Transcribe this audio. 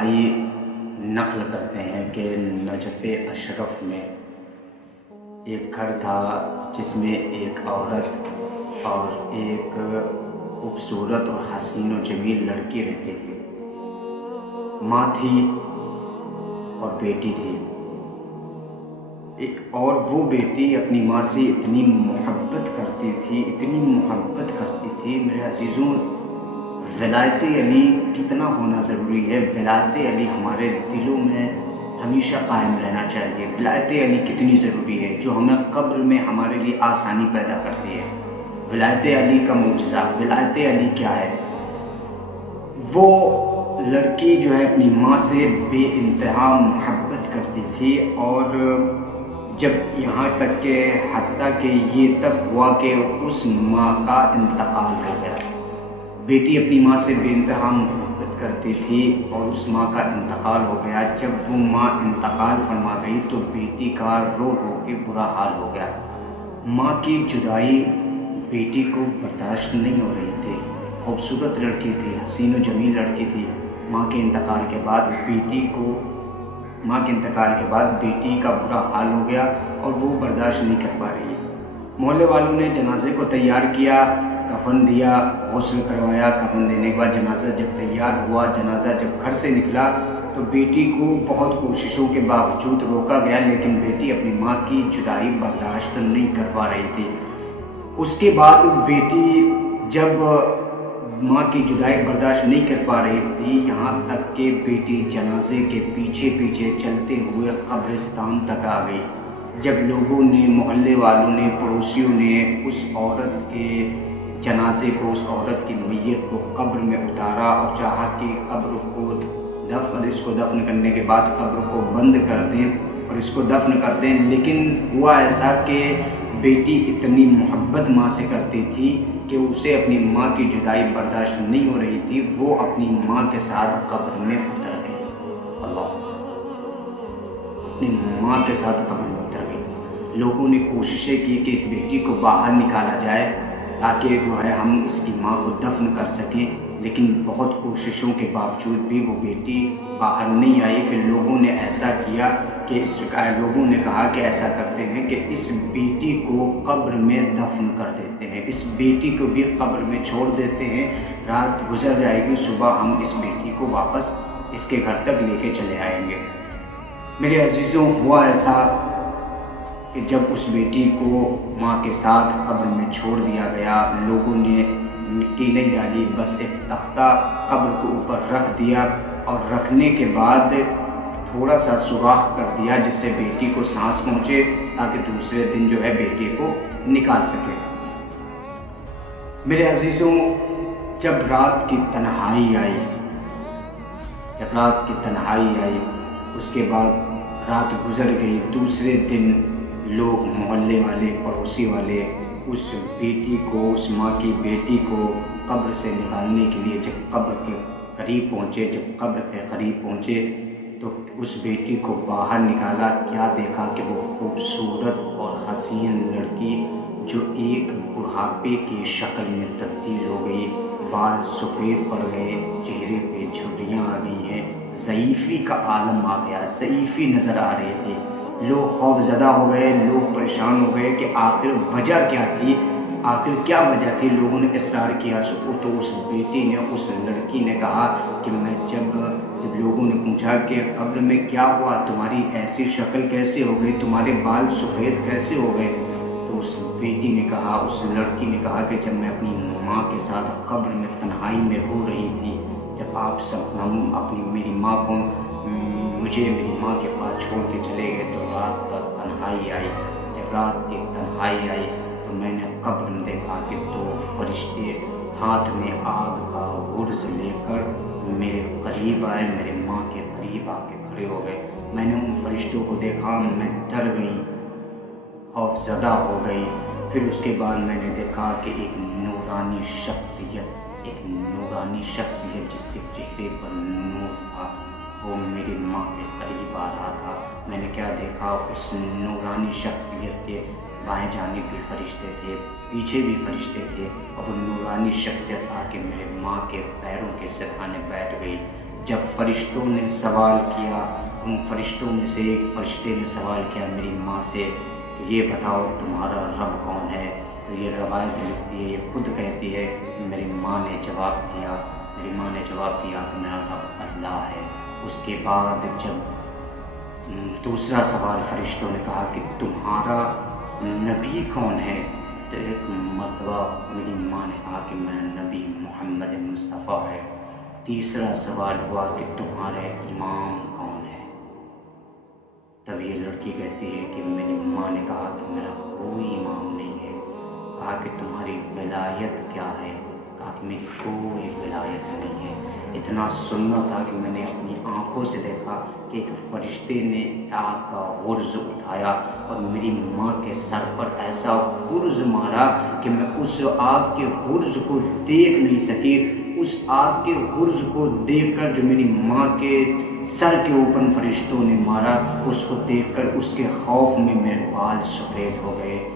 روایی نقل کرتے ہیں کہ نجف اشرف میں ایک گھر تھا جس میں ایک عورت اور ایک خوبصورت اور حسین و جمیل لڑکی رہتی تھی۔ ماں تھی اور بیٹی تھی، اور وہ بیٹی اپنی ماں سے اتنی محبت کرتی تھی میرے عزیزوں، ولایت علی کتنا ہونا ضروری ہے۔ ولایت علی ہمارے دلوں میں ہمیشہ قائم رہنا چاہیے۔ ولایت علی کتنی ضروری ہے، جو ہمیں قبر میں ہمارے لیے آسانی پیدا کرتی ہے۔ ولایت علی کا معجزہ، ولایت علی کیا ہے؟ وہ لڑکی جو ہے اپنی ماں سے بے انتہا محبت کرتی تھی، اور جب یہاں تک کہ حتیٰ کہ یہ تک ہوا کہ اس ماں کا انتقال ہو گیا۔ بیٹی اپنی ماں سے بے انتہا محبت کرتی تھی اور اس ماں کا انتقال ہو گیا۔ جب وہ ماں انتقال فرما گئی تو بیٹی کا رو رو کے برا حال ہو گیا۔ ماں کی جدائی بیٹی کو برداشت نہیں ہو رہی تھی۔ خوبصورت لڑکی تھی، حسین و جمیل لڑکی تھی۔ ماں کے انتقال کے بعد بیٹی کا برا حال ہو گیا اور وہ برداشت نہیں کر پا رہی۔ محلے والوں نے جنازے کو تیار کیا، کفن دیا، غسل کروایا۔ کفن دینے کے بعد جنازہ جب تیار ہوا، جنازہ جب گھر سے نکلا تو بیٹی کو بہت کوششوں کے باوجود روکا گیا، لیکن بیٹی اپنی ماں کی جدائی برداشت نہیں کر پا رہی تھی۔ اس کے بعد بیٹی جب ماں کی جدائی برداشت نہیں کر پا رہی تھی، یہاں تک کہ بیٹی جنازے کے پیچھے پیچھے چلتے ہوئے قبرستان تک آ گئی۔ جب لوگوں نے، محلے والوں نے، پڑوسیوں نے اس عورت کے جنازے کو، اس عورت کی میت کو قبر میں اتارا اور چاہا کہ اس کو دفن کرنے کے بعد قبر کو بند کر دیں اور اس کو دفن کر دیں، لیکن ہوا ایسا کہ بیٹی اتنی محبت ماں سے کرتی تھی کہ اسے اپنی ماں کی جدائی برداشت نہیں ہو رہی تھی۔ وہ اپنی ماں کے ساتھ قبر میں اتر گئی۔ اپنی ماں کے ساتھ قبر میں اتر گئی۔ لوگوں نے کوششیں کی کہ اس بیٹی کو باہر نکالا جائے تاکہ جو ہے ہم اس کی ماں کو دفن کر سکیں، لیکن بہت کوششوں کے باوجود بھی وہ بیٹی باہر نہیں آئی۔ پھر لوگوں نے ایسا کیا کہ لوگوں نے کہا کہ ایسا کرتے ہیں کہ اس بیٹی کو قبر میں دفن کر دیتے ہیں، اس بیٹی کو بھی قبر میں چھوڑ دیتے ہیں۔ رات گزر جائے گی، صبح ہم اس بیٹی کو واپس اس کے گھر تک لے کے چلے آئیں گے۔ میرے عزیزوں، ہوا ایسا کہ جب اس بیٹی کو ماں کے ساتھ قبر میں چھوڑ دیا گیا، لوگوں نے مٹی نہیں ڈالی، بس ایک تختہ قبر کے اوپر رکھ دیا اور رکھنے کے بعد تھوڑا سا سوراخ کر دیا جس سے بیٹی کو سانس پہنچے تاکہ دوسرے دن جو ہے بیٹی کو نکال سکے۔ میرے عزیزوں، جب رات کی تنہائی آئی، اس کے بعد رات گزر گئی، دوسرے دن لوگ، محلے والے، پڑوسی والے اس بیٹی کو، اس ماں کی بیٹی کو قبر سے نکالنے کے لیے جب قبر کے قریب پہنچے تو اس بیٹی کو باہر نکالا۔ کیا دیکھا کہ وہ خوبصورت اور حسین لڑکی جو ایک بڑھاپے کی شکل میں تبدیل ہو گئی، بال سفید پڑ گئے، چہرے پہ جھریاں آ گئی ہیں، ضعیفی کا عالم آ گیا، ضعیفی نظر آ رہی تھی۔ لوگ خوف زدہ ہو گئے، لوگ پریشان ہو گئے کہ آخر وجہ کیا تھی، آخر کیا وجہ تھی۔ لوگوں نے اصرار کیا تو اس بیٹی نے، اس لڑکی نے کہا کہ میں جب لوگوں نے پوچھا کہ قبر میں کیا ہوا، تمہاری ایسی شکل کیسے ہو گئی، تمہارے بال سفید کیسے ہو گئے، تو اس بیٹی نے کہا، اس لڑکی نے کہا کہ جب میں اپنی ماں کے ساتھ قبر میں تنہائی میں رو رہی تھی، جب آپ سب میری ماں کو مجھے میری ماں کے پاس چھوڑ کے چلے گئے تو رات کا تنہائی آئی۔ جب رات کی تنہائی آئی تو میں نے قبر میں دیکھا کہ دو فرشتے ہاتھ میں آگ کا عرض لے کر میرے قریب آئے، میرے ماں کے قریب آ کے کھڑے ہو گئے۔ میں نے ان فرشتوں کو دیکھا، میں ڈر گئی، خوف زدہ ہو گئی۔ پھر اس کے بعد میں نے دیکھا کہ ایک نورانی شخصیت جس کے چہرے پر نور تھا، وہ میری ماں کے قریب آ رہا تھا۔ میں نے کیا دیکھا، اس نورانی شخصیت کے بائیں جانب بھی فرشتے تھے، پیچھے بھی فرشتے تھے، اور وہ نورانی شخصیت آ کے میرے ماں کے پیروں کے سرحانے بیٹھ گئی۔ جب فرشتوں نے سوال کیا، ان فرشتوں میں سے ایک فرشتے نے سوال کیا میری ماں سے کہ یہ بتاؤ تمہارا رب کون ہے؟ تو یہ روایت لکھتی ہے، یہ خود کہتی ہے میری ماں نے جواب دیا کہ میرا رب اللہ ہے۔ اس کے بعد جب دوسرا سوال فرشتوں نے کہا کہ تمہارا نبی کون ہے؟ تو ایک مرتبہ میری ماں نے کہا کہ میرا نبی محمد مصطفیٰ ہے۔ تیسرا سوال ہوا کہ تمہارے امام کون ہے؟ تب یہ لڑکی کہتی ہے کہ میری ماں نے کہا کہ میرا کوئی امام نہیں ہے۔ کہا کہ تمہاری ولایت کیا ہے؟ کہا کہ میری کوئی ولایت نہیں ہے۔ اتنا سننا تھا کہ میں نے اپنی آنکھوں سے دیکھا کہ ایک فرشتے نے آگ کا غرز اٹھایا اور میری ماں کے سر پر ایسا غرز مارا کہ میں اس آگ کے غرز کو دیکھ نہیں سکی۔ اس آگ کے غرز کو دیکھ کر جو میری ماں کے سر کے اوپر فرشتوں نے مارا، اس کو دیکھ کر اس کے خوف میں میرے بال سفید ہو گئے۔